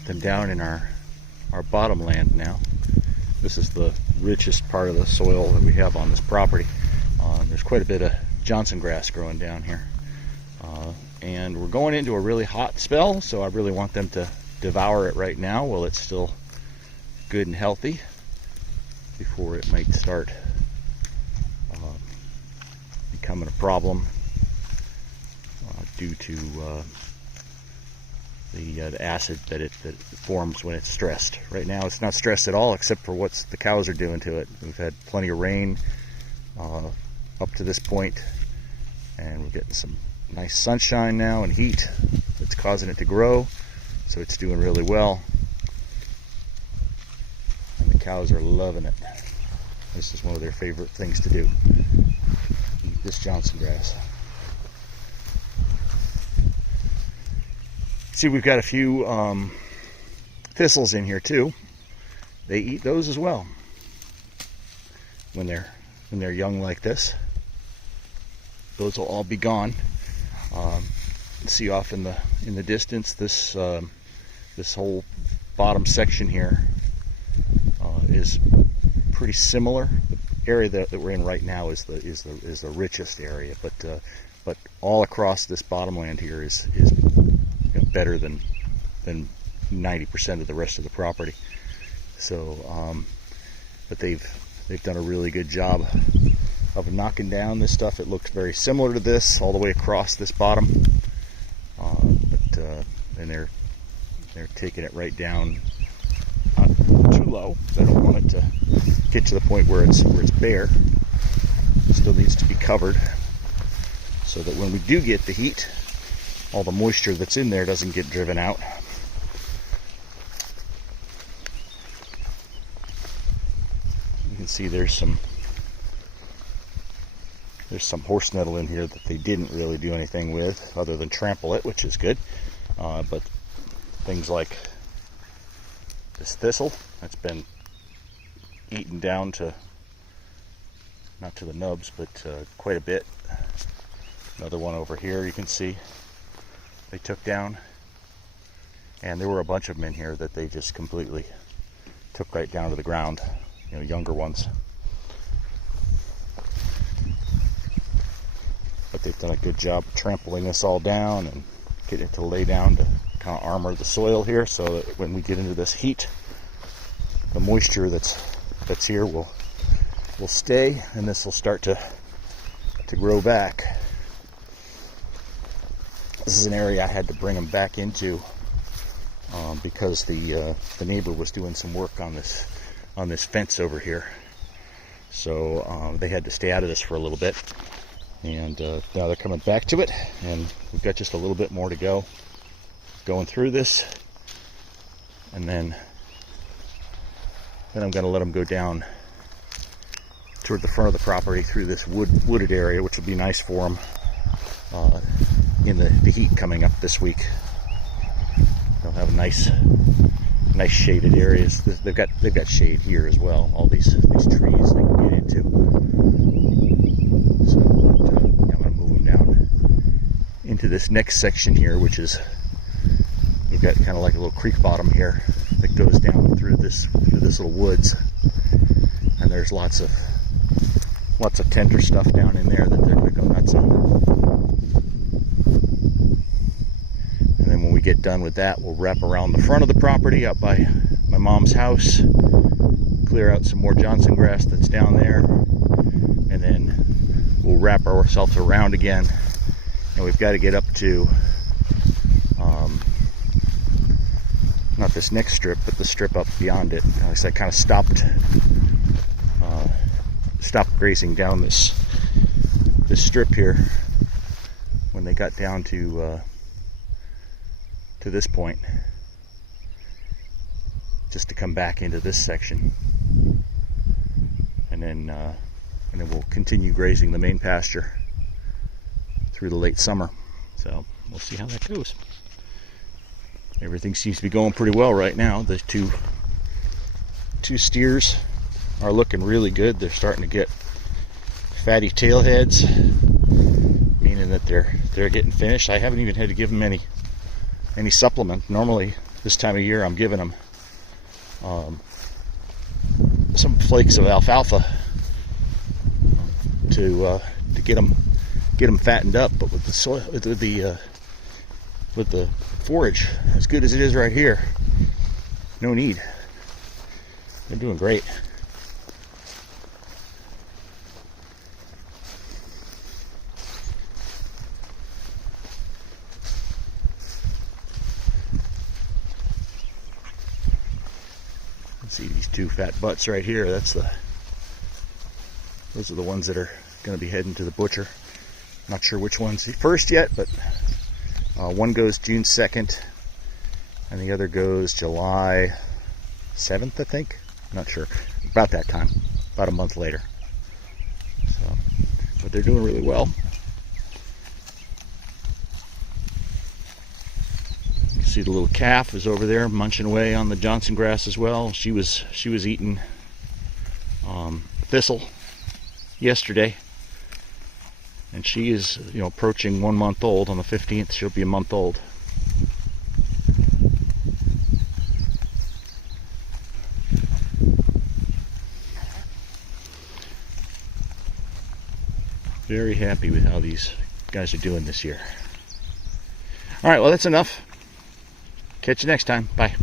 got them down in our bottom land now. This is the richest part of the soil that we have on this property. There's quite a bit of Johnson grass growing down here. And we're going into a really hot spell, so I really want them to devour it right now while it's still good and healthy, before it might start becoming a problem due to the acid that it forms when it's stressed. Right now it's not stressed at all, except for what the cows are doing to it. We've had plenty of rain up to this point, and we're getting some nice sunshine now and heat that's causing it to grow, so it's doing really well, and the cows are loving it. This is one of their favorite things to do, eat this Johnson grass. See, we've got a few thistles in here too. They eat those as well when they're young like this. Those will all be gone. See off in the distance, this whole bottom section here is pretty similar. The area that we're in right now is the richest area, but all across this bottomland here is better than 90% of the rest of the property. So, but they've done a really good job of knocking down this stuff. It looks very similar to this all the way across this bottom, and they're taking it right down, not too low. They don't want it to get to the point where it's bare. It still needs to be covered, so that when we do get the heat, all the moisture that's in there doesn't get driven out. You can see there's some horse nettle in here that they didn't really do anything with other than trample it, which is good. But things like this thistle, that's been eaten down to, not to the nubs, but quite a bit. Another one over here you can see they took down, and there were a bunch of them in here that they just completely took right down to the ground, younger ones. But they've done a good job of trampling this all down and getting it to lay down to kind of armor the soil here, so that when we get into this heat, the moisture that's here will stay, and this will start to grow back. This is an area I had to bring them back into because the neighbor was doing some work on this fence over here, so they had to stay out of this for a little bit. And now they're coming back to it, and we've got just a little bit more to go going through this, and then I'm going to let them go down toward the front of the property through this wooded area, which will be nice for them in the heat coming up this week. They'll have nice shaded areas. They've got shade here as well. All these trees they can get into. So I'm going to move them down into this next section here, which is, you've got kind of like a little creek bottom here that goes down through this little woods, and there's lots of tender stuff down in there that they're going to go nuts on. And then when we get done with that, we'll wrap around the front of the property up by my mom's house, clear out some more Johnson grass that's down there, and then we'll wrap ourselves around again. And we've got to get up to not this next strip, but the strip up beyond it. So I kind of stopped grazing down this strip here when they got down to this point, just to come back into this section, and then we'll continue grazing the main pasture through the late summer. So we'll see how that goes. Everything seems to be going pretty well right now. The two steers are looking really good. They're starting to get fatty tail heads, meaning that they're getting finished. I haven't even had to give them any supplement. Normally this time of year I'm giving them some flakes of alfalfa to get them fattened up. But with the soil, with the forage as good as it is right here, no need. They're doing great. See these two fat butts right here. Those are the ones that are going to be heading to the butcher. Not sure which one's first yet, but one goes June 2nd and the other goes July 7th, I think. Not sure. About that time. About a month later. So, but they're doing really well. See the little calf is over there munching away on the Johnson grass as well. She was eating thistle yesterday, and she is, you know, approaching 1 month old. On the 15th, she'll be a month old. Very happy with how these guys are doing this year. All right, well, that's enough. Catch you next time. Bye.